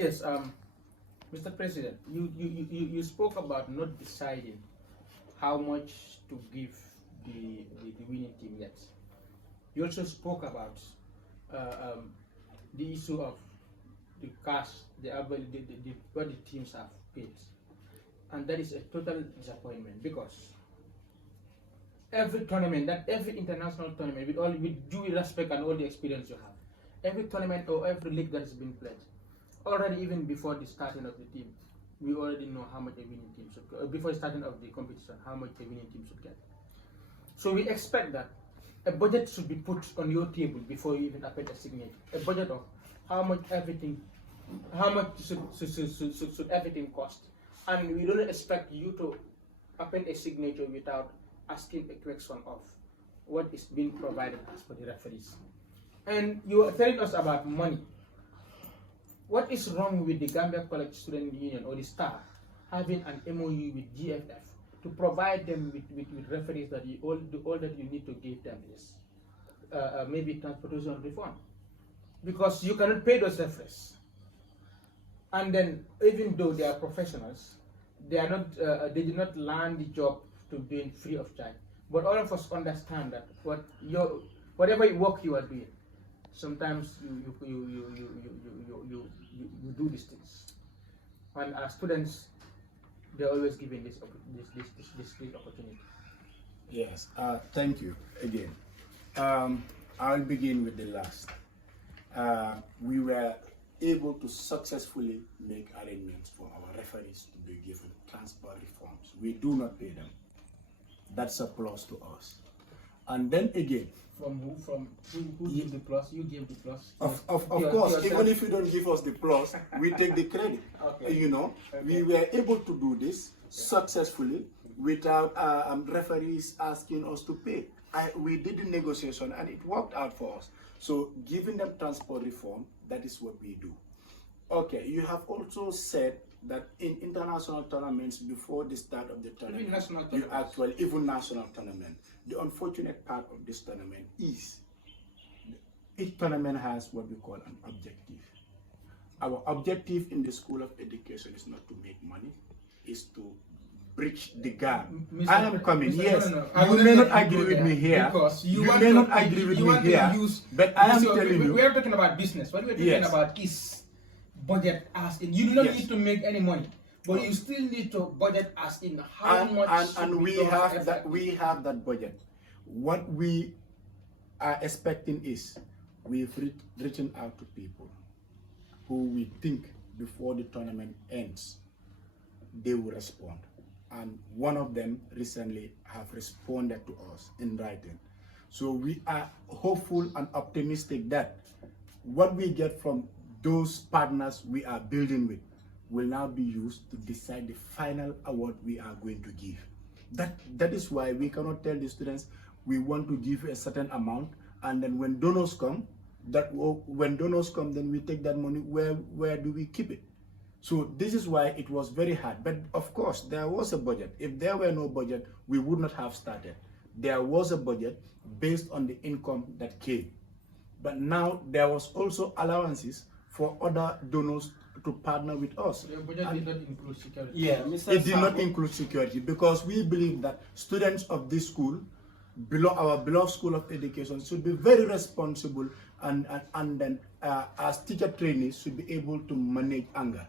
Yes, Mr. President, you spoke about not deciding how much to give the winning team yet. You also spoke about uh, um, the issue of the cash, what the teams have paid. And that is a total disappointment because every tournament, that every international tournament, with due respect and all the experience you have, every tournament or every league that has been played, already even before the starting of the team, we already know how much a winning team should get. Before starting of the competition, how much a winning team should get. So we expect that a budget should be put on your table before you even append a signature. A budget of how much everything, how much should everything cost. And we don't expect you to append a signature without asking a question of what is being provided as for the referees. And you are telling us about money. What is wrong with the Gambia College Student Union or the STA having an MOU with GFF to provide them with referees that all that you need to give them is maybe transportation reform? Because you cannot pay those referees. And then even though they are professionals, they are not they did not learn the job to be free of charge. But all of us understand that whatever work you are doing, sometimes you do these things. And as students, they're always given this opportunity. Yes, thank you again. I'll begin with the last. We were able to successfully make arrangements for our referees to be given transport reforms. We do not pay them. That's a plus to us. And then again, From who gave the plus? You gave the plus. Of course, even if you don't give us the plus, we take the credit. Okay. You know, Okay. we were able to do this successfully without referees asking us to pay. We did the negotiation and it worked out for us. So giving them transport reform, that is what we do. Okay, you have also said that in international tournaments before the start of the tournament, even national tournament, the unfortunate part of this tournament is each tournament has what we call an objective. Our objective in the School of Education is not to make money, is to bridge the gap. I am coming, yes. You may not agree with me here. Because you may not agree with me here. But I am telling you. We are talking about business. What we are talking about is budget as in. You do not need to make any money. But you still need to budget as in how much. And we have that. We have that budget. What we are expecting is we've reaching out to people who we think before the tournament ends, they will respond. And one of them recently have responded to us in writing. So we are hopeful and optimistic that what we get from those partners we are building with will now be used to decide the final award we are going to give. That is why we cannot tell the students we want to give a certain amount, and then when donors come, then we take that money. Where do we keep it? So this is why it was very hard. But of course, there was a budget. If there were no budget, we would not have started. There was a budget based on the income that came. But now there was also allowances for other donors to partner with us. The budget did not include security. Yeah, it did not include security because we believe that students of this school, our beloved School of Education, should be very responsible and then as teacher trainees should be able to manage anger.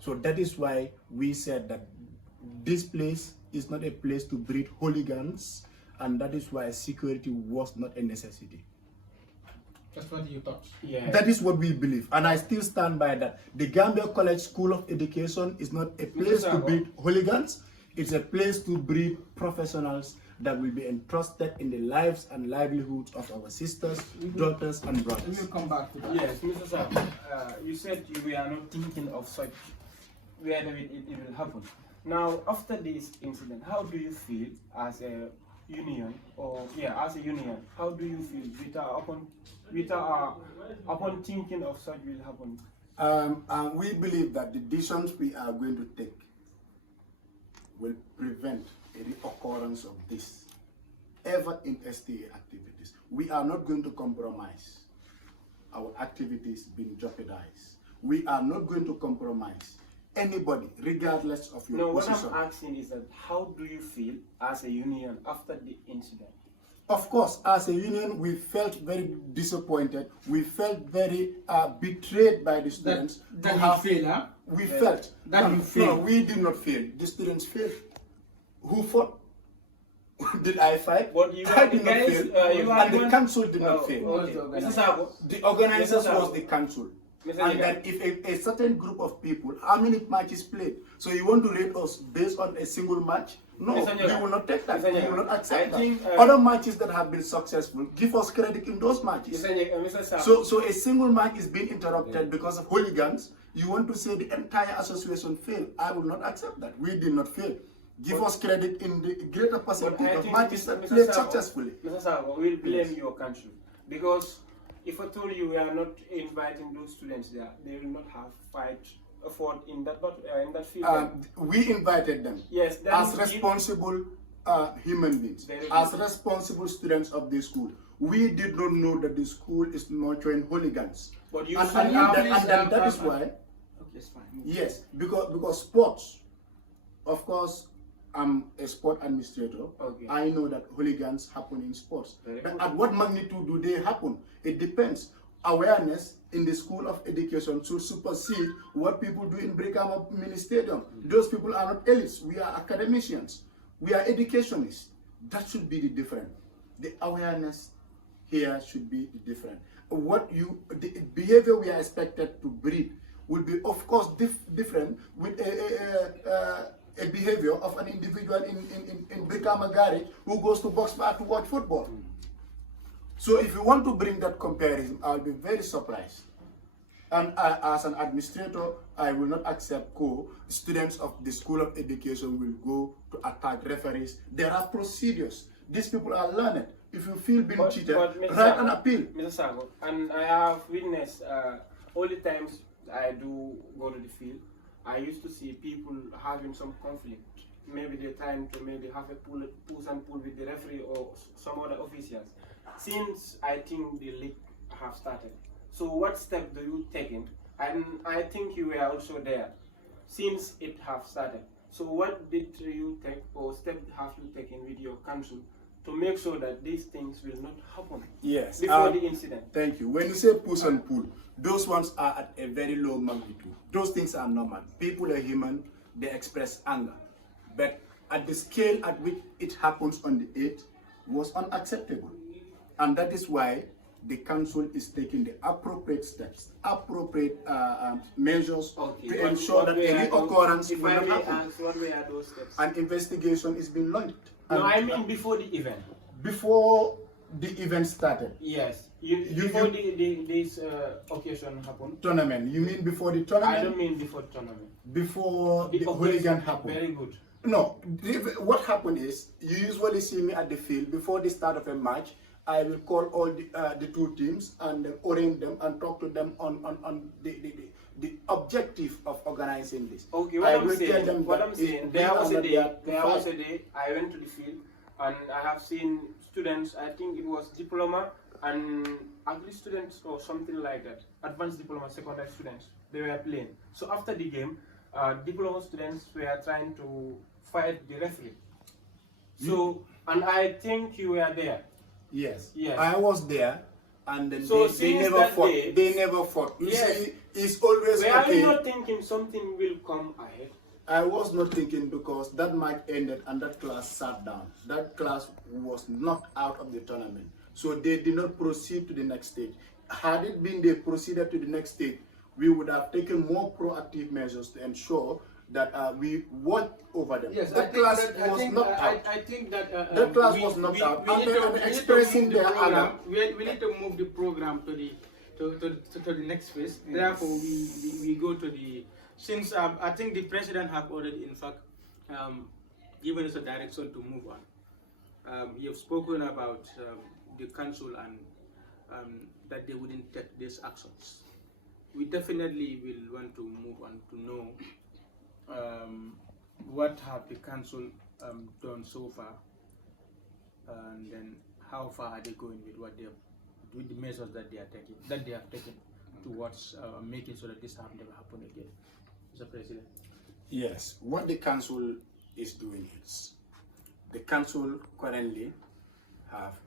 So that is why we said that this place is not a place to breed hooligans, and that is why security was not a necessity. That's what you thought. Yeah. That is what we believe, and I still stand by that. The Gambia College School of Education is not a place to breed hooligans. It's a place to breed professionals that will be entrusted in the lives and livelihoods of our sisters, daughters, and brothers. Let me come back to that. Yes, Mr. Sam, you said we are not thinking of such where it will happen. Now, after this incident, how do you feel as a union, how do you feel upon thinking of such will happen? We believe that the decisions we are going to take will prevent any occurrence of this ever in STA activities. We are not going to compromise our activities being jeopardized. We are not going to compromise anybody, regardless of your No, what position. I'm asking is that how do you feel as a union after the incident? Of course, as a union, we felt very disappointed. We felt very betrayed by the students. That you fail, huh? We felt that you failed. No, we did not fail. The students failed. Who fought? Did I fight? What you I are the did not guys, fail. And the council did not Oh, fail. okay. Mr. Sabo, The organizers Mr. Sabo. was the council. Mr. And Lega. then if a certain group of people, how many matches played? So you want to rate us based on a single match? No, Mr. we Lega. will not take that. Mr. We Lega. will not accept I think, that. Other matches that have been successful, give us credit in those matches. Mr. Sabo. So a single match is being interrupted because of hooligans. You want to say the entire association failed? I will not accept that. We did not fail. Give us credit in the greater percentage of matches that played successfully. Mr. Sabo, we'll blame your country because if I told you we are not inviting those students there, they will not have fought in that field. We invited them. Yes, that as is responsible human beings, as responsible students of the school. We did not know that the school is nurturing hooligans. But you and said that is why. Okay, it's fine. Yes, because sports, of course, I'm a sport administrator. Okay. I know that hooligans happen in sports. Very But good. at what magnitude do they happen? It depends. Awareness in the School of Education should supersede what people do in Brikama Mini Stadium. Those people are not elites. We are academicians. We are educationists. That should be the difference. The awareness here should be different. The behavior we are expected to breed will be, of course, different with a behavior of an individual in Brikama Garage who goes to box bar to watch football. So if you want to bring that comparison, I'll be very surprised. And as an administrator, I will not accept students of the School of Education will go to attack referees. There are procedures. These people are learned. If you feel being cheated, write an appeal. Mr. Sago, and I have witnessed all the times I do go to the field, I used to see people having some conflict. Maybe they're trying to maybe have a push and pull with the referee or some other officials. Since I think the league have started, so what step do you take in? And I think you were also there since it have started. So what did you take or step have you taken with your council to make sure that these things will not happen? Yes. Before the incident. Thank you. When you say push and pull, those ones are at a very low magnitude. Those things are normal. People are human. They express anger. But at the scale at which it happens on the 8th was unacceptable. And that is why the council is taking the appropriate steps, appropriate measures to ensure that a reoccurrence will not happen. What were those steps? An investigation is being launched. No, I mean before the event. Before the event started. Yes. Before this occasion happened. Tournament. You mean before the tournament? I don't mean before the tournament. Before the hooligan happened. Very good. No. What happened is, you usually see me at the field before the start of a match. I will call all the two teams and orient them and talk to them on the objective of organizing this. Okay, There was a day I went to the field and I have seen students, I think it was diploma and agri students or something like that, advanced diploma, secondary students, they were playing. So after the game, diploma students were trying to fight the referee. So, and I think you were there. Yes. Yes. I was there, and then So they never fought. They never fought. You see, it's always Are okay. you not thinking something will come ahead? I was not thinking because that match ended and that class sat down. That class was knocked out of the tournament. So they did not proceed to the next stage. Had it been they proceeded to the next stage, we would have taken more proactive measures to ensure that we watched over them. Yes, that class was knocked out. I think that that class was knocked out. And they were expressing their anger. We need to move the program to the next phase. Therefore, we go to the, since I think the president have already, in fact, given us a direction to move on. You've spoken about the council and that they wouldn't take these actions. We definitely will want to move on to know what have the council done so far, and then how far are they going with what they have, with the measures that they are taking, that they have taken. towards making sure that this harm never happen again, Mr. President? Yes, what the council is doing is, the council currently have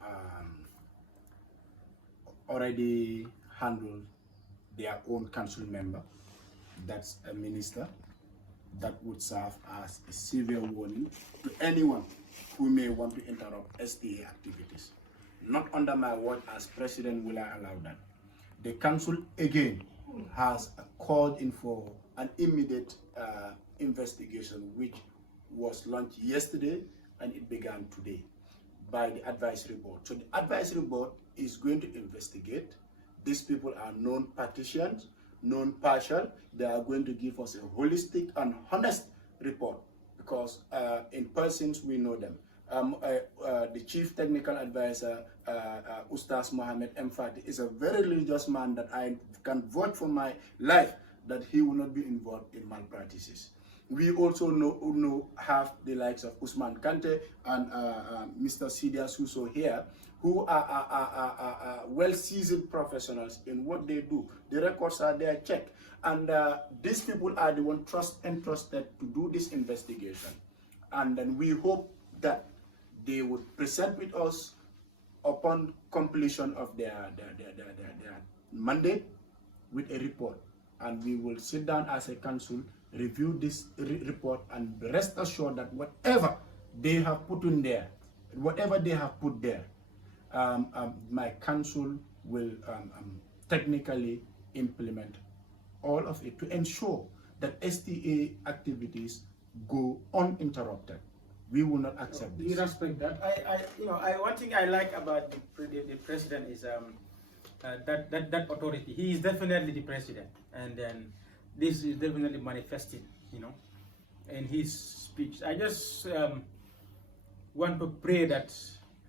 already handled their own council member, that's a minister, that would serve as a severe warning to anyone who may want to interrupt STA activities. Not under my watch as president will I allow that. The council again has called in for an immediate investigation, which was launched yesterday and it began today by the advisory board. So the advisory board is going to investigate. These people are known partitions, known partial. They are going to give us a holistic and honest report because in persons we know them. The chief technical advisor, Ustaz Mohammed Mfati, is a very religious man that I can vote for my life that he will not be involved in malpractices. We also have the likes of Usman Kante and Mr. Sidia Suso here, who are well-seasoned professionals in what they do. The records are there, checked. And these people are the one entrusted to do this investigation. And then we hope that they would present with us upon completion of their mandate with a report. And we will sit down as a council, review this report, and rest assured that whatever they have put in there, whatever they have put there, my council will technically implement all of it to ensure that STA activities go uninterrupted. We will not accept this. We respect that. One thing I like about the president is that authority. He is definitely the president, and then this is definitely manifested, in his speech. I just want to pray that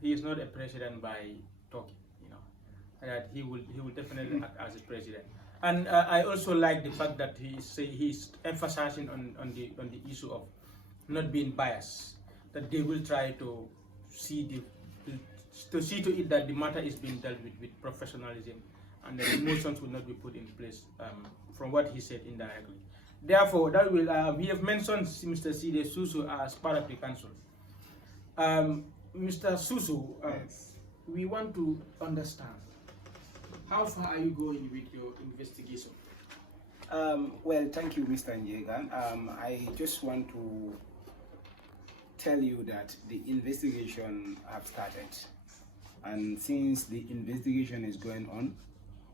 he is not a president by talking, that he will definitely act as a president. And I also like the fact that he's emphasizing on the issue of not being biased, that they will try to see to it that the matter is being dealt with professionalism, and the emotions will not be put in place, from what he said indirectly. Therefore, that will we have mentioned Mr. Side Susu as part of the council. Mr. Susu, Yes. we want to understand how far are you going with your investigation? Well, thank you, Mr. Njegan. I just want to tell you that the investigation have started, and since the investigation is going on,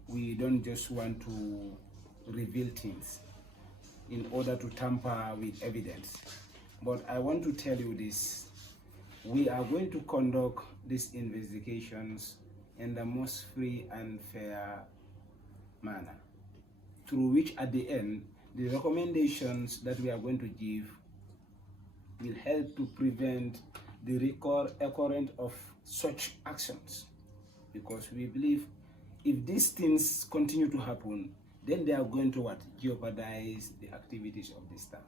we don't just want to reveal things in order to tamper with evidence. But I want to tell you this: we are going to conduct these investigations in the most free and fair manner, through which at the end, the recommendations that we are going to give will help to prevent the occurrence of such actions. Because we believe if these things continue to happen, then they are going to jeopardize the activities of the staff.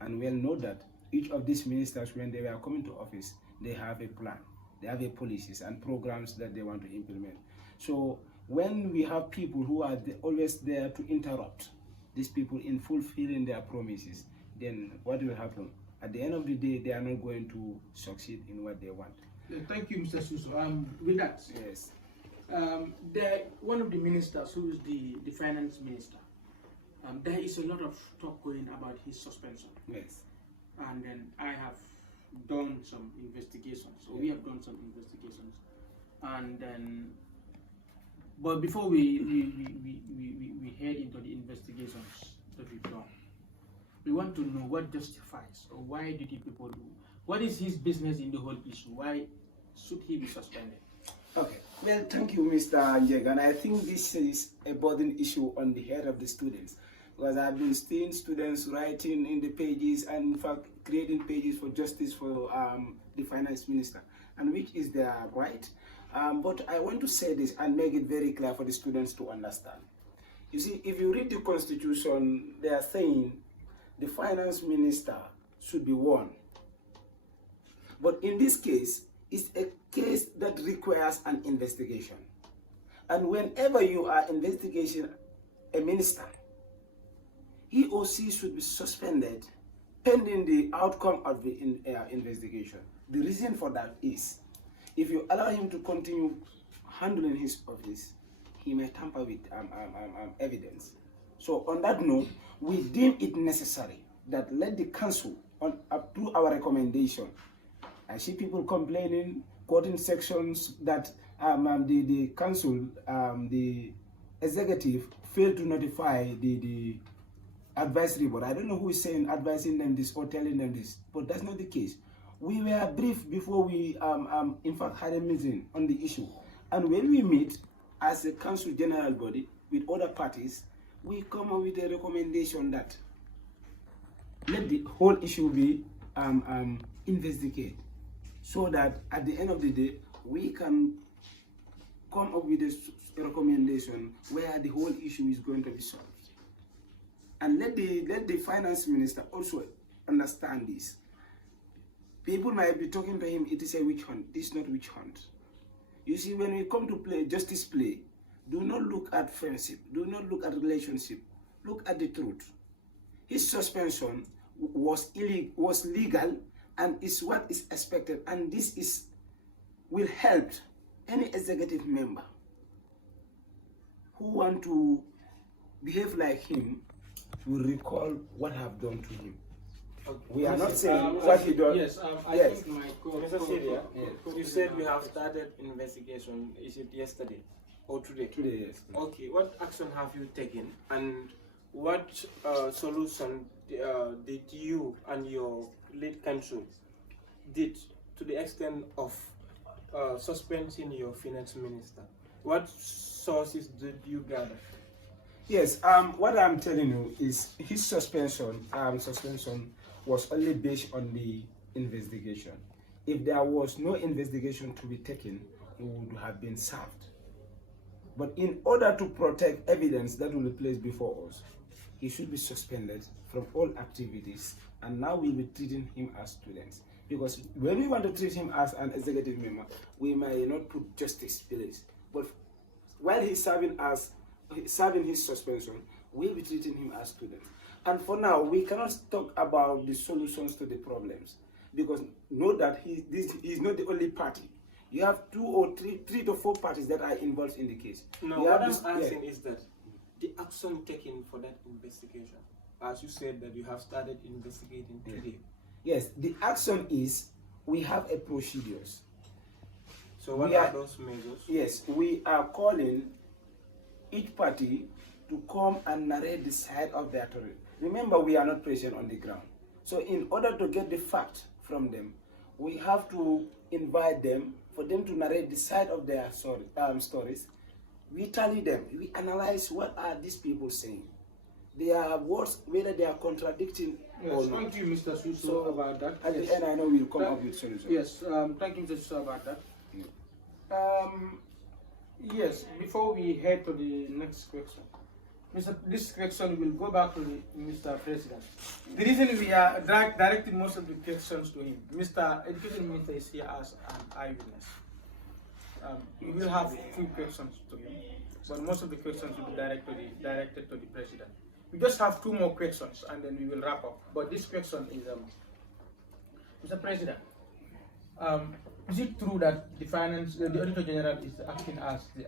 And we'll know that each of these ministers, when they were coming to office, they have a plan, they have a policies and programs that they want to implement. So when we have people who are always there to interrupt these people in fulfilling their promises, then what will happen? At the end of the day, they are not going to succeed in what they want. Thank you, Mr. Suso. With that, Yes. One of the ministers, who is the finance minister, there is a lot of talk going about his suspension. Yes. And then I have done some investigations, or we have done some investigations. And then, but before we head into the investigations that we've done, we want to know what justifies, or why did the people do? What is his business in the whole issue? Why should he be suspended? Okay. Well, thank you, Mr. Njegan. I think this is a burden issue on the head of the students, because I've been seeing students writing in the pages and in fact creating pages for justice for the finance minister, and which is their right. But I want to say this and make it very clear for the students to understand. You see, if you read the constitution, they are saying the finance minister should be warned. But in this case, it's a case that requires an investigation. And whenever you are investigating a minister, he or she should be suspended pending the outcome of the investigation. The reason for that is, if you allow him to continue handling his office, he may tamper with evidence. So on that note, we deem it necessary that let the council, up to our recommendation, I see people complaining, quoting sections that the council, the executive failed to notify the advisory board. I don't know who is saying advising them this or telling them this, but that's not the case. We were briefed before we in fact had a meeting on the issue, and when we meet as a council general body with other parties, we come up with a recommendation that let the whole issue be investigated, so that at the end of the day we can come up with a recommendation where the whole issue is going to be solved. And let the finance minister also understand this. People might be talking to him, it is a witch hunt. This is not witch hunt. You see, when we come to play justice play, do not look at friendship, do not look at relationship, look at the truth. His suspension was legal and is what is expected, and this will help any executive member who want to behave like him will recall what have done to him. Okay. We are not saying what he done. Yes, yes. think my Mr. Syria, you said we have started investigation. Is it yesterday or today? Today, yes. Okay, what action have you taken, and what solution did you and your lead council did to the extent of suspending your finance minister? What sources did you gather? Yes, what I'm telling you is his suspension was only based on the investigation. If there was no investigation to be taken, he would have been served. But in order to protect evidence that will be placed before us, he should be suspended from all activities, and now we'll be treating him as students. Because when we want to treat him as an executive member, we may not put justice place. But while he's serving his suspension, we'll be treating him as students. And for now, we cannot talk about the solutions to the problems, because know that he's not the only party. You have three to four parties that are involved in the case. No, what I'm asking is that the action taken for that investigation, as you said that you have started investigating today. Yes, the action is we have a procedures. So what are those measures? Yes, we are calling each party to come and narrate the side of their story. Remember, we are not present on the ground. So in order to get the fact from them, we have to invite them for them to narrate the side of their stories. We tally them, we analyze what are these people saying. Their words, whether they are contradicting or not. Thank you, Mr. Suso, about that. At the end, I know we'll come up with solutions. Yes, thank you, Mr. Suso, about that. Yes, before we head to the next question, this question will go back to Mr. President. The reason we are directing most of the questions to him, Mr. Education Minister is here as an eyewitness. We will have few questions to him, but most of the questions will be directed to the President. We just have two more questions and then we will wrap up. But this question is, Mr. President, is it true that the Auditor General is acting as the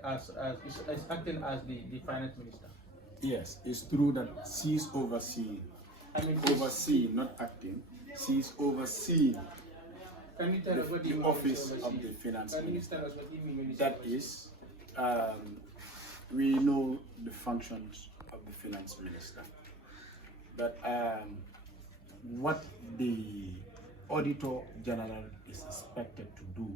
Finance Minister? Yes, it's true that she's overseeing. Overseeing, not acting. She's overseeing. Can you tell us what the office of the Finance Minister. That is, we know the functions of the Finance Minister. But what the Auditor General is expected to do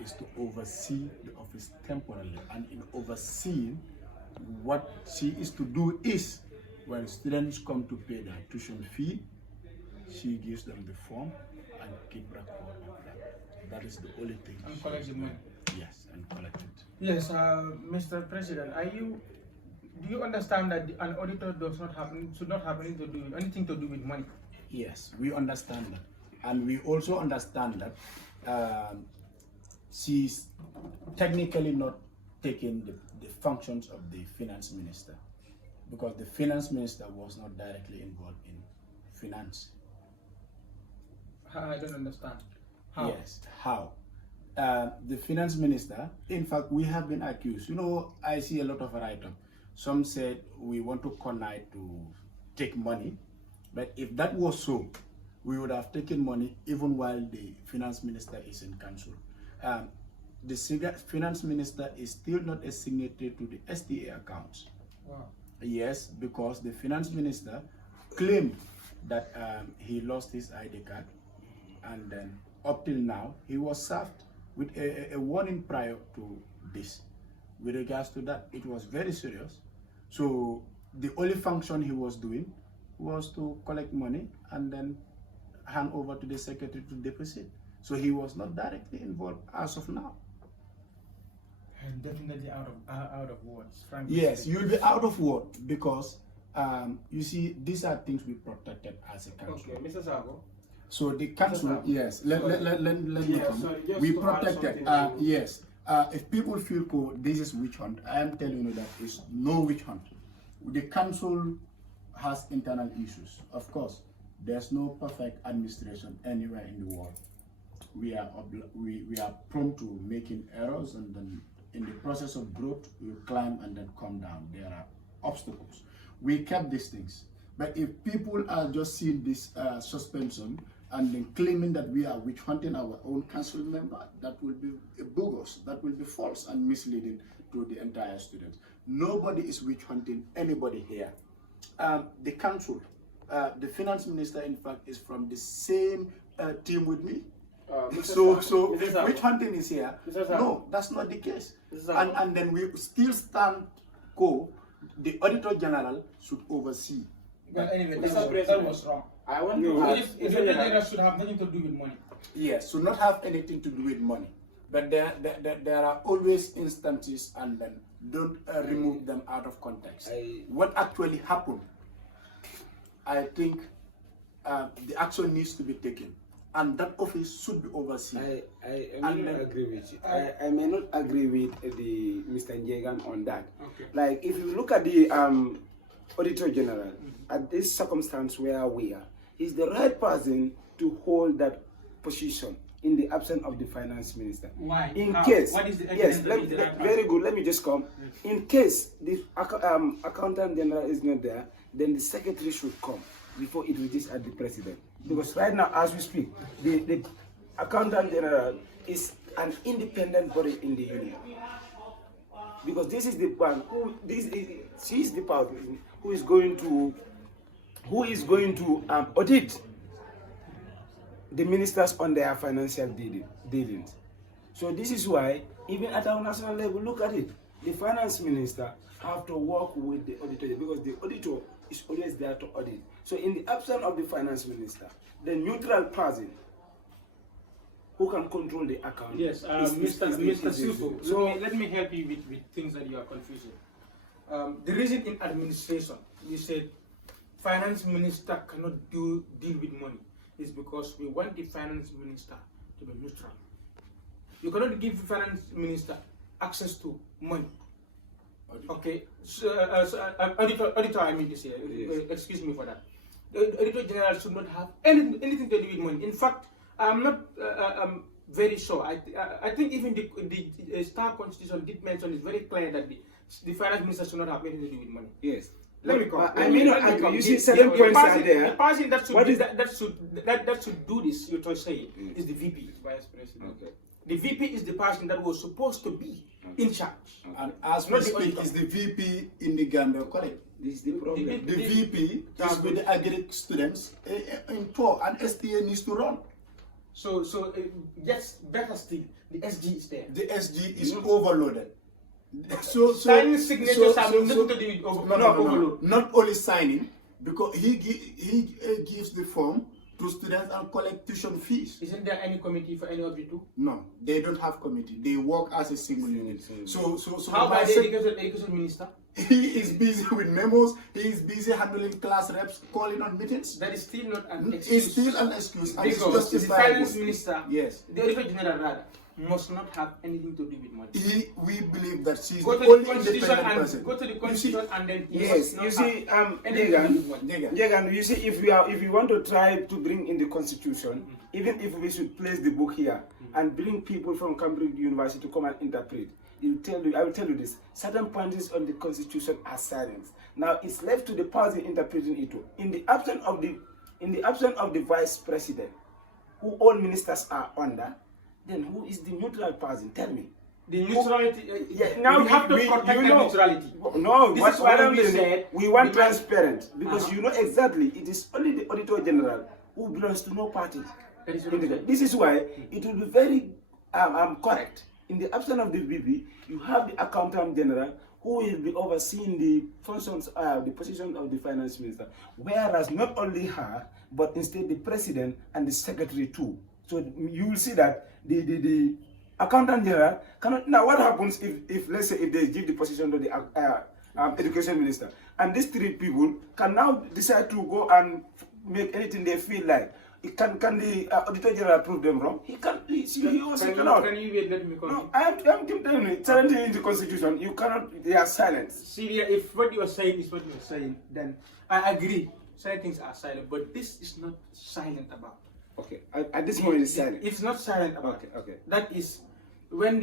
is to oversee the office temporarily, and in overseeing, what she is to do is, when students come to pay their tuition fee, she gives them the form and keep record of that. That is the only thing. And collect the money. Yes, and collect it. Yes, Mr. President, do you understand that an auditor should not have anything to do with money? Yes, we understand that, and we also understand that she's technically not taking the functions of the Finance Minister. because the finance minister was not directly involved in finance. I don't understand. How? Yes, how? The finance minister, in fact, we have been accused. You know, I see a lot of write-up. Some said we want to connive to take money, but if that was so, we would have taken money even while the finance minister is in council. The finance minister is still not a signatory to the STA accounts. Wow. Yes, because the finance minister claimed that he lost his ID card, and then up till now he was served with a warning prior to this. With regards to that, it was very serious. So the only function he was doing was to collect money and then hand over to the secretary to deposit. So he was not directly involved as of now. And definitely out of words. Frankly Yes, speaking. you'll be out of word because you see, these are things we protected as a council. Okay, Mr. Sabo. So the council, Sabo. yes, let me Yeah, come. sorry, just We to add protected, something. yes. If people feel cool, this is witch hunt, I am telling you that it's no witch hunt. The council has internal issues. Of course, there's no perfect administration anywhere in the world. We are prone to making errors, and then in the process of growth, we climb and then come down. There are obstacles. We kept these things. But if people are just seeing this suspension and then claiming that we are witch hunting our own council member, that will be bogus, that will be false and misleading to the entire students. Nobody is witch hunting anybody here. The council, the finance minister, in fact, is from the same team with me. So if witch hunting is here, no, that's not the case. And then we still stand the Auditor General should oversee. Well, anyway, Mr. that President, was wrong. I want The to ask, Auditor should have nothing to do with money. Yes, should not have anything to do with money. But there are always instances, and then don't remove them out of context. What actually happened, I think the action needs to be taken, and that office should be overseen. I may not agree with you. I may not agree with the Mr. Njegan on that. Okay. Like, if you look at the Auditor General, at this circumstance where we are, he's the right person to hold that position in the absence of the finance minister. Why? In How? case, What is the yes, evidence that he's the right very good. Let me just come. In case the accountant general is not there, then the secretary should come before it reaches at the president. Because right now, as we speak, the accountant general is an independent body in the union. Because this is the one she is the person who is going to audit the ministers on their financial dealings. So this is why, even at our national level, look at it. The finance minister have to work with the auditor, because the auditor is always there to audit. So in the absence of the finance minister, the neutral person who can control the account. Yes, Mr. Supo, so let me help you with things that you are confusing. The reason in administration, you said finance minister cannot deal with money, is because we want the finance minister to be neutral. You cannot give the finance minister access to money. Okay, so, auditor, I mean to say, Yes. excuse me for that. The Auditor General should not have anything to do with money. In fact, I'm not very sure. I think even the Star Constitution did mention, it's very clear that the finance minister should not have anything to do with money. Yes. Let me come. I may not agree. You see, certain points are there. The person that should What do, is- that should do this, you to say, is the VP. Vice President. Okay. The VP is the person that was supposed to be in charge. And as we Not the speak, auditor. is the VP in the Gambia College. This is the problem. The VP is with the agric students in tour, and STA needs to run. So yes, better still, the SG is there. The SG is overloaded. So Signing signatures have nothing to do with overload. Not only signing, because he gives the form to students and collect tuition fees. Isn't there any committee for any of the two? No, they don't have committee. They work as a single unit. So How my about the sec- education minister? he is busy with memos. He is busy handling class reps, calling on meetings. That is still not an excuse. It's still an excuse, and it's Because the justifiable. finance minister, Yes. the Auditor General rather, must not have anything to do with money. We believe that she's Go the to only the constitution independent and person. go to the constitution and then Yes, you see, Jegan, you see, if we want to try to bring in the constitution, even if we should place the book here and bring people from Cambridge University to come and interpret, I will tell you this: certain points on the constitution are silent. Now it's left to the person interpreting it. In the absence of the vice president, who all ministers are under, then who is the neutral person? Tell me. The neutrality. Now we have to protect the neutrality. No, This is what we said. We want transparent because you know exactly it is only the Auditor General who belongs to no party. This is why it will be very correct. In the absence of the VP, you have the Accountant General who will be overseeing the functions, the position of the Finance Minister. Whereas not only her, but instead the President and the Secretary too. So you will see that the Accountant General cannot. Now, what happens if let's say if they give the position to the Education Minister, and these three people can now decide to go and make anything they feel like? Can the Auditor General prove them wrong? He can. He also cannot. Can you wait? Let me No, I'm telling you, challenging in the Constitution, you cannot. They are silent. See, if what you are saying is what you are saying, then I agree. Certain things are silent, but this is not silent about. Okay. At this point, it's silent. It's not silent about. Okay. That is when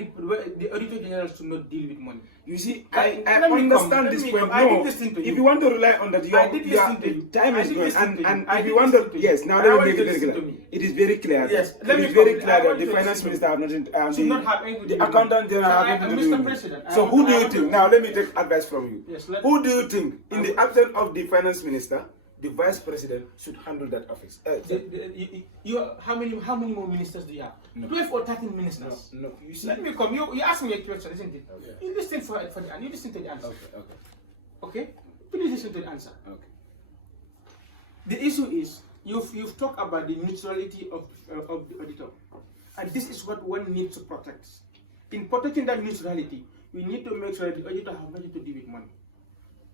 the Auditor General should not deal with money. You see, I understand this point. I did No, listen to you. if you want to rely on that, I did listen to you. time I is did going. listen to you. And I if did you want listen to, to you. yes, now I let me want make you it to very listen clear. to me. It is very clear. Yes, It let me is very come. clear I that want the you to Finance listen to Minister have nothing. Should not have anything to do The with Accountant General So have nothing to do Mr. with President, it. So I who do want you to- think? Now let me take advice from you. Yes, Who do you think, in the absence of the Finance Minister, the Vice President should handle that office? How many more ministers do you have? No. 12 or 13 ministers. No, you see. Let me come. You asked me a question, isn't it? Okay. You listen for the and you listen to the answer. Okay. Okay? Please listen to the answer. Okay. The issue is you've talked about the neutrality of the auditor, and this is what one needs to protect. In protecting that neutrality, we need to make sure that the auditor has nothing to do with money.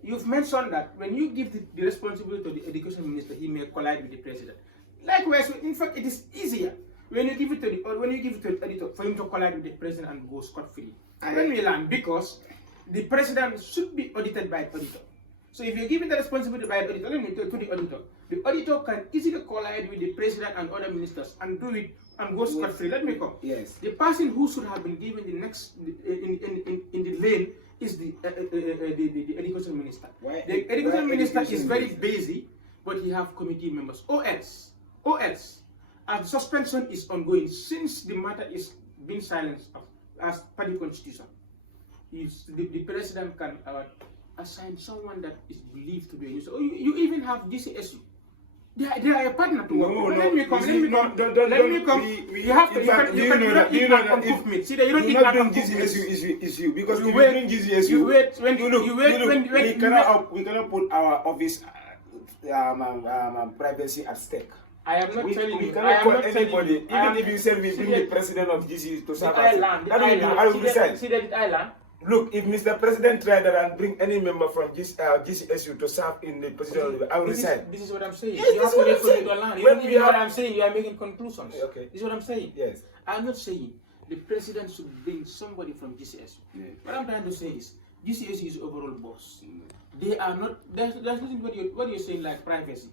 You've mentioned that when you give the responsibility to the education minister, he may collide with the president. Likewise, in fact, it is easier when you give it to the auditor for him to collide with the president and go scot-free. When we learn, because the president should be audited by the auditor. So if you give it the responsibility by the auditor, to the auditor can easily collide with the president and other ministers and do it and go scot-free. Let me come. Yes. The person who should have been given the next in the lane is the education minister. The education minister is very busy, but he have committee members. Or else, as suspension is ongoing since the matter is being silenced as per the constitution. The president can assign someone that is believed to be a user. You even have GCSU. They are a partner to work. Let me come. You have to. You cannot eat and cook meat. See that you don't eat and cook meat. Issue because if you wait, bring GCSU, you wait when we cannot put our office privacy at stake. I am not telling we you. cannot call anybody. Even if you say we bring the president of GCSU to serve us, I will resign. See that island. Look, if Mr. President tried that and bring any member from GCSU to serve in the position, I will resign. This is what I'm saying. Yes, you have to wait for me to learn. You don't even know what I'm saying. You are making conclusions. Okay. This is what I'm saying. Yes. I'm not saying the president should bring somebody from GCSU. Yeah. What I'm trying to say is GCSU is overall boss. They are not. There's nothing what you're saying like privacy.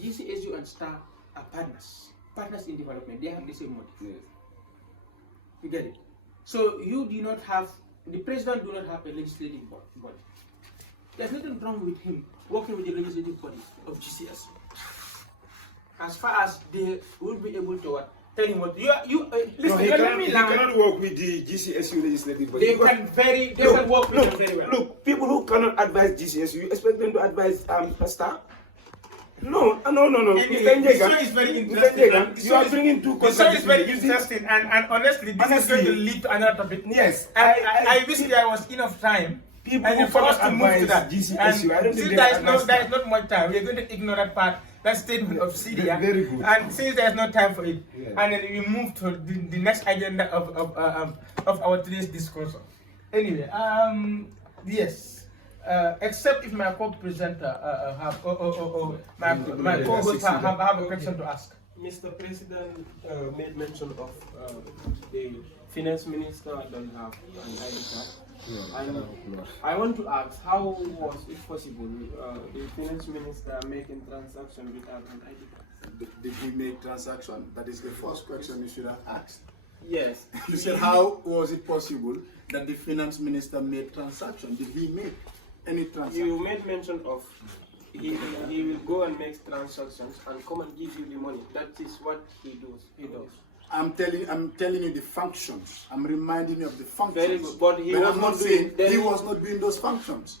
GCSU and STA are partners. Partners in development. They have the same motive. Yes. You get it? So you do not have. The president do not have a legislative body. There's nothing wrong with him working with the legislative body of GCS. As far as they will be able to tell him what listen. He cannot work with the GCSU legislative body. They can work with them very well. Look, people who cannot advise GCSU, you expect them to advise STA? No. Anyway, the show is very interesting. You are bringing two The show is very interesting, and honestly, this is going to lead to another topic. Yes, I wish there was enough time. People And who for us to cannot move to advise that, GCSU, and I don't think since they there is understand. not much time, we are going to ignore that part, that statement of CDA. Very good. And since there is no time for it, Yeah. and then we move to the next agenda of our today's discussion. Anyway, yes. Except if my co-presenter my co-host have a question to ask. Mr. President made mention of the finance minister don't have an ID card. I want to ask, how was it possible the finance minister making transaction without an ID card? Did he make transaction? That is the first question you should have asked. Yes. You said, how was it possible that the finance minister made transaction? Did he make any transaction? You made mention of he will go and make transactions and come and give you the money. That is what he does. I'm telling you the functions. I'm reminding you of the functions. Very good. But he was I'm not not saying doing. he was not doing those functions.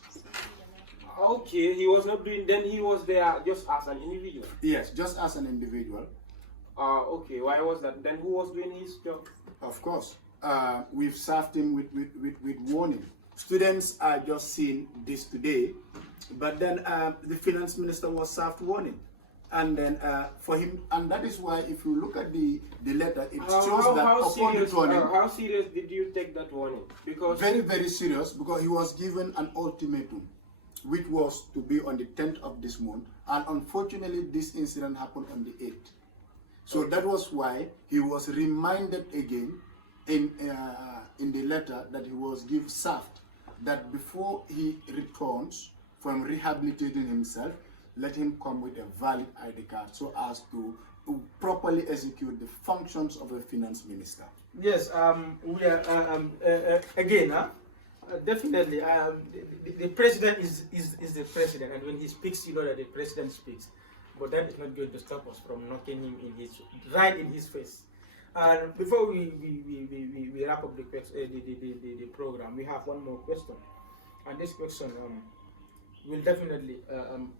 Okay, he was not doing. Then he was there just as an individual. Yes, just as an individual. Okay. Why was that? Then who was doing his job? Of course. We've served him with warning. Students are just seeing this today, but then the finance minister was served warning. And then for him, and that is why if you look at the letter, it shows that upon returning, how serious did you take that warning? Because very, very serious, because he was given an ultimatum, which was to be on the 10th of this month, and unfortunately this incident happened on the 8th. So that was why he was reminded again in the letter that he was served, that before he returns from rehabilitating himself, let him come with a valid ID card so as to properly execute the functions of a finance minister. Yes, we are again. Definitely, the president is the president, and when he speaks, you know that the president speaks. But that is not going to stop us from knocking him right in his face. And before we wrap up the program, we have one more question, and this question we'll definitely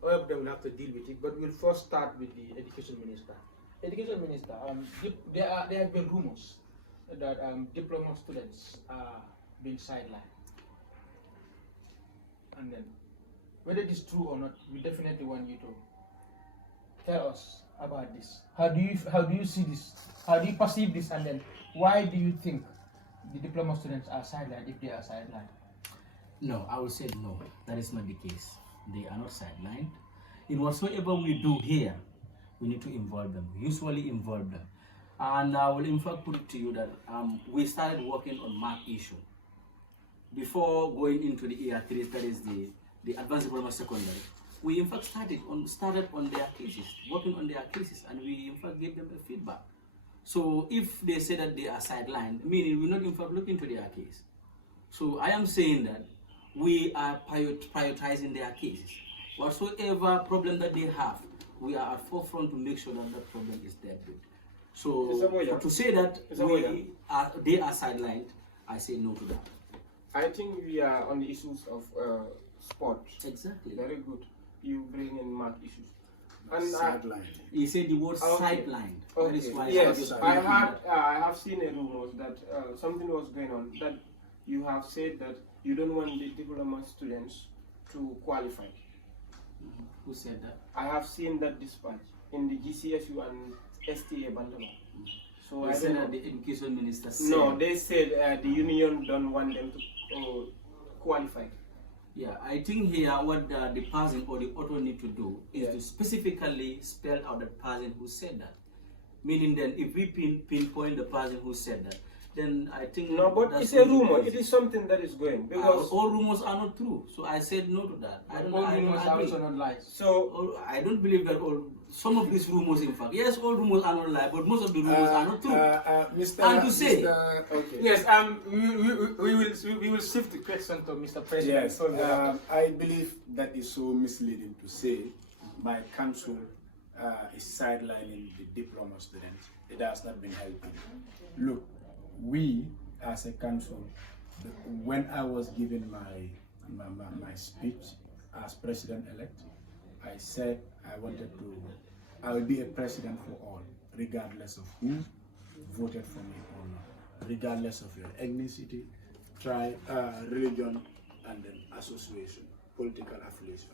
all of them will have to deal with it. But we'll first start with the education minister. Education minister, there have been rumors that diploma students are being sidelined, and then whether it is true or not, we definitely want you to tell us about this. How do you see this? How do you perceive this? And then why do you think the diploma students are sidelined if they are sidelined? No, I would say no. That is not the case. They are not sidelined. In whatsoever we do here, we need to involve them. We usually involve them. And I will in fact put it to you that we started working on math issue. Before going into the ER3, that is the advanced diploma secondary, we in fact started on their cases, working on their cases, and we in fact gave them a feedback. So if they say that they are sidelined, meaning we're not in fact looking to their case. So I am saying that we are prioritizing their cases. Whatsoever problem that they have, we are at forefront to make sure that that problem is dealt with. So to say that they are sidelined, I say no to that. I think we are on the issues of sport. Exactly. Very good. You bring in math issues. And Sidelined. You said the word sidelined. That is why yes, I have seen a rumor that something was going on, that you have said that you don't want the diploma students to qualify. Who said that? I have seen that dispatch in the GCSU and STA Bantaba. So I said that the education minister said. No, they said the union don't want them to qualify. Yeah, I think here what the person or the author need to do is to specifically spell out the person who said that. Meaning then if we pinpoint the person who said that, then I think... No, but it's a rumor. It is something that is going. Because all rumors are not true. So I said no to that. All rumors are also not lies. So I don't believe that some of these rumors, in fact, yes, all rumors are not lies, but most of the rumors are not true. And to say... Okay. Yes, we will shift the question to Mr. President. Yes, I believe that is so misleading to say my council is sidelining the diploma students. It has not been helping. Look, we as a council, when I was given my speech as president-elect, I said I will be a president for all, regardless of who voted for me or not, regardless of your ethnicity, tribe, religion, and then association, political affiliation.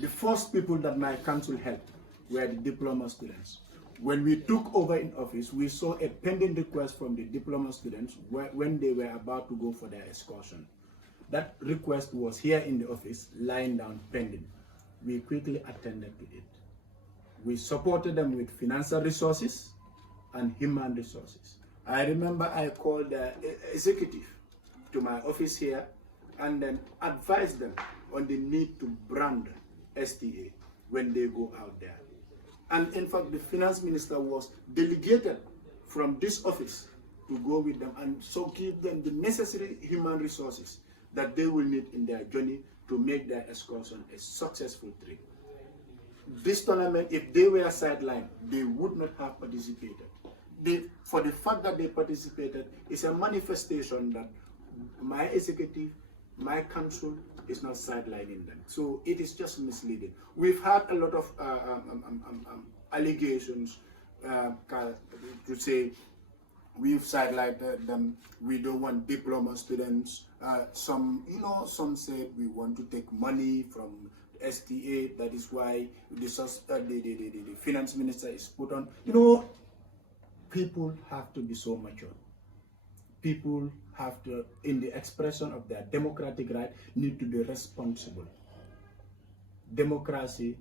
The first people that my council helped were the diploma students. When we took over in office, we saw a pending request from the diploma students when they were about to go for their excursion. That request was here in the office, lying down pending. We quickly attended to it. We supported them with financial resources and human resources. I remember I called the executive to my office here and then advised them on the need to brand STA when they go out there. And in fact, the finance minister was delegated from this office to go with them and so give them the necessary human resources that they will need in their journey to make their excursion a successful trip. This tournament, if they were sidelined, they would not have participated. For the fact that they participated is a manifestation that my executive, my council is not sidelining them. So it is just misleading. We've had a lot of allegations to say we've sidelined them. We don't want diploma students. Some said we want to take money from STA. That is why the finance minister is put on. People have to be so mature. People have to, in the expression of their democratic right, need to be responsible. Democracy,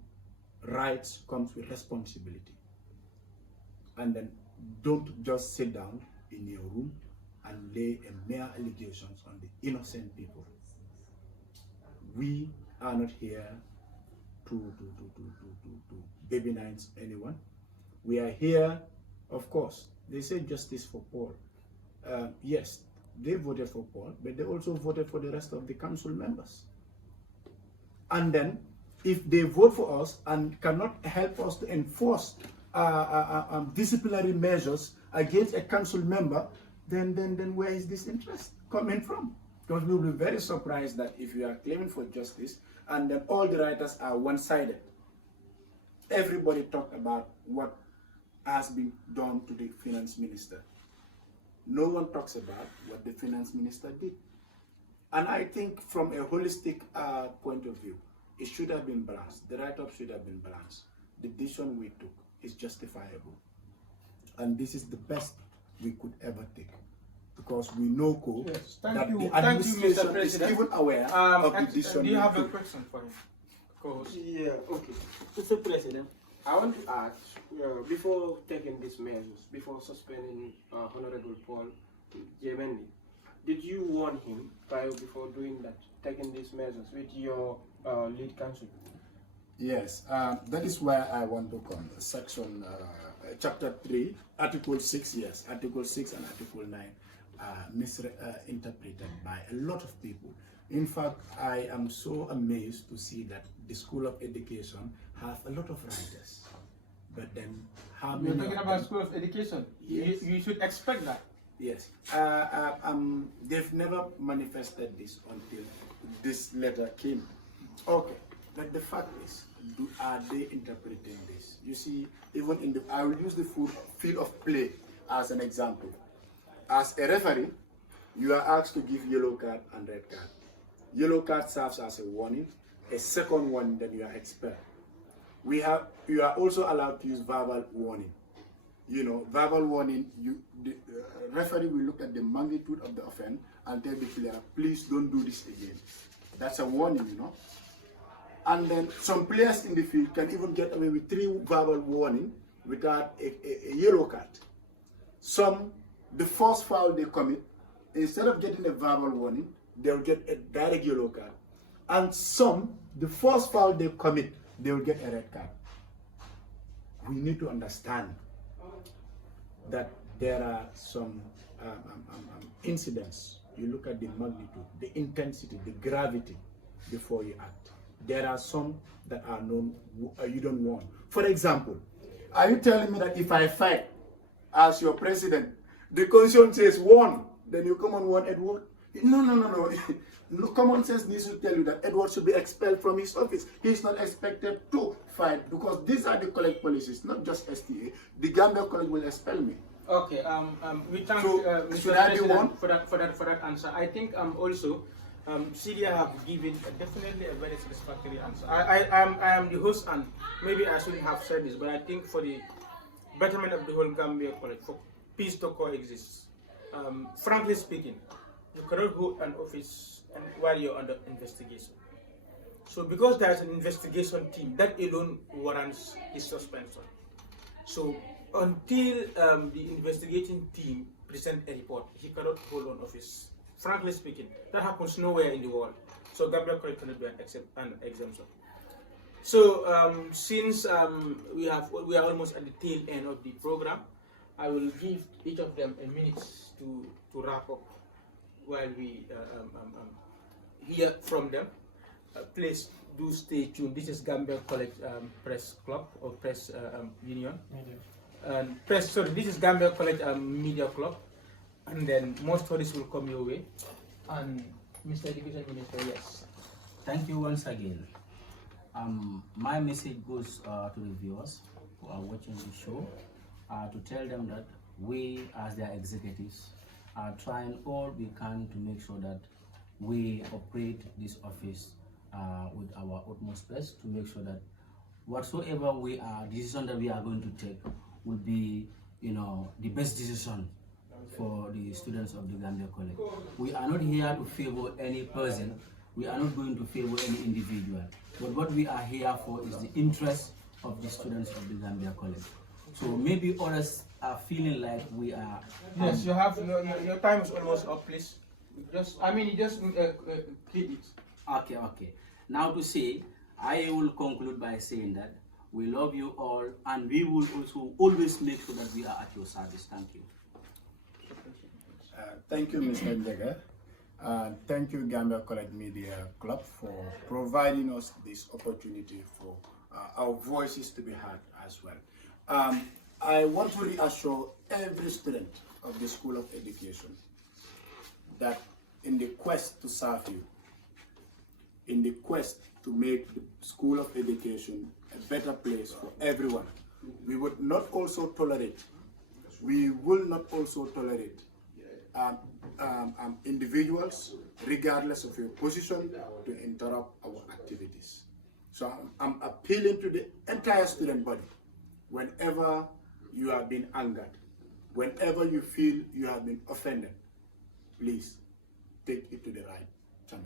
rights comes with responsibility. And then don't just sit down in your room and lay a mere allegations on the innocent people. We are not here to baby-nice anyone. We are here, of course, they say justice for Paul. Yes, they voted for Paul, but they also voted for the rest of the council members. And then, if they vote for us and cannot help us to enforce disciplinary measures against a council member, then where is this interest coming from? Because we will be very surprised that if you are claiming for justice and then all the writers are one-sided. Everybody talked about what has been done to the finance minister. No one talks about what the finance minister did. And I think from a holistic point of view, it should have been balanced. The write-up should have been balanced. The decision we took is justifiable. And this is the best we could ever take. Because we know, yes, that you. the administration Mr. is even aware of the decision. Do you have a question for him? Yeah, okay. Mr. President, I want to ask, before taking these measures, before suspending Honorable Paul Jemendi, did you warn him before doing that, taking these measures with your lead counsel? Yes, that is where I want to come. Section, chapter 3, article 6, yes, article 6 and article 9 are misinterpreted by a lot of people. In fact, I am so amazed to see that the School of Education have a lot of writers. But then, how many? You're talking about School of Education. Yes. You should expect that. Yes. They've never manifested this until this letter came. Okay. But the fact is, are they interpreting this? You see, even in I will use the field of play as an example. As a referee, you are asked to give yellow card and red card. Yellow card serves as a warning. A second one, then you are expelled. You are also allowed to use verbal warning. Verbal warning, the referee will look at the magnitude of the offense and tell the player, please don't do this again. That's a warning, And then some players in the field can even get away with 3 verbal warning without a yellow card. Some, the first foul they commit, instead of getting a verbal warning, they'll get a direct yellow card. And some, the first foul they commit, they will get a red card. We need to understand that there are some incidents. You look at the magnitude, the intensity, the gravity before you act. There are some that are known, you don't want. For example, are you telling me that if I fight as your president, the constitution says one, then you come on one Edward? No. Common sense needs to tell you that Edward should be expelled from his office. He is not expected to fight because these are the college policies, not just STA. The Gambia College will expel me. Okay. We thank Mr. Should I be President one? for that answer. I think also CDA have given definitely a very satisfactory answer. I am the host, and maybe I shouldn't have said this, but I think for the betterment of the whole Gambia College, for peace to coexist, frankly speaking, you cannot hold an office while you're under investigation. So because there is an investigation team, that alone warrants his suspension. So until the investigating team present a report, he cannot hold on office. Frankly speaking, that happens nowhere in the world. So Gambia College cannot be an exemption. So since we are almost at the tail end of the program, I will give each of them a minute to wrap up while we hear from them. Please do stay tuned. This is Gambia College Press Club or Press Union. This is Gambia College Media Club, and then more stories will come your way. And Mr. Education Minister, yes. Thank you once again. My message goes to the viewers who are watching the show to tell them that we, as their executives, are trying all we can to make sure that we operate this office with our utmost best to make sure that whatsoever decision that we are going to take will be, the best decision for the students of the Gambia College. We are not here to favor any person. We are not going to favor any individual. But what we are here for is the interest of the students of the Gambia College. So maybe others are feeling like we are. Yes, you have. Your time is almost up, please. You just click it. Okay. Now to say, I will conclude by saying that we love you all, and we will also always make sure that we are at your service. Thank you. Thank you, Mr. Njega. Thank you, Gambia College Media Club, for providing us this opportunity for our voices to be heard as well. I want to reassure every student of the School of Education that in the quest to serve you, in the quest to make the School of Education a better place for everyone, we will not also tolerate individuals, regardless of your position, to interrupt our activities. So I'm appealing to the entire student body, whenever you have been angered, whenever you feel you have been offended, please take it to the right channel.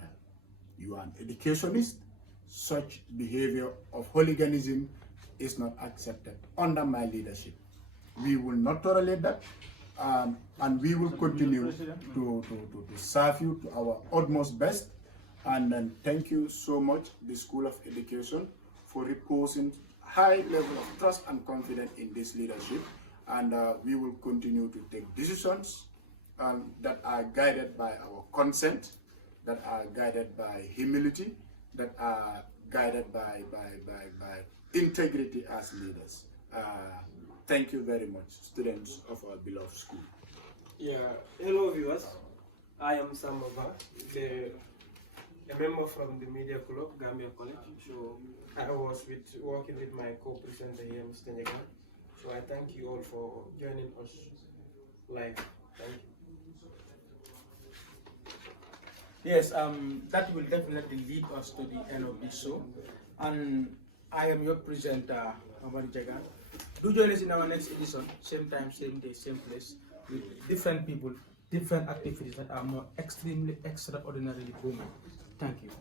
You are an educationist. Such behavior of hooliganism is not accepted under my leadership. We will not tolerate that, and we will continue to serve you to our utmost best. And then thank you so much, the School of Education, for reposing high level of trust and confidence in this leadership. And we will continue to take decisions that are guided by our consent, that are guided by humility, that are guided by integrity as leaders. Thank you very much, students of our beloved school. Yeah, hello viewers. I am Samova, a member from the Media Club, Gambia College. So I was working with my co-presenter here, Mr. Nyegan. So I thank you all for joining us live. Thank you. Yes, that will definitely lead us to the end of this show. And I am your presenter, Amari Jagan. Do join us in our next edition, same time, same day, same place, with different people, different activities that are more extremely, extraordinarily booming. Thank you.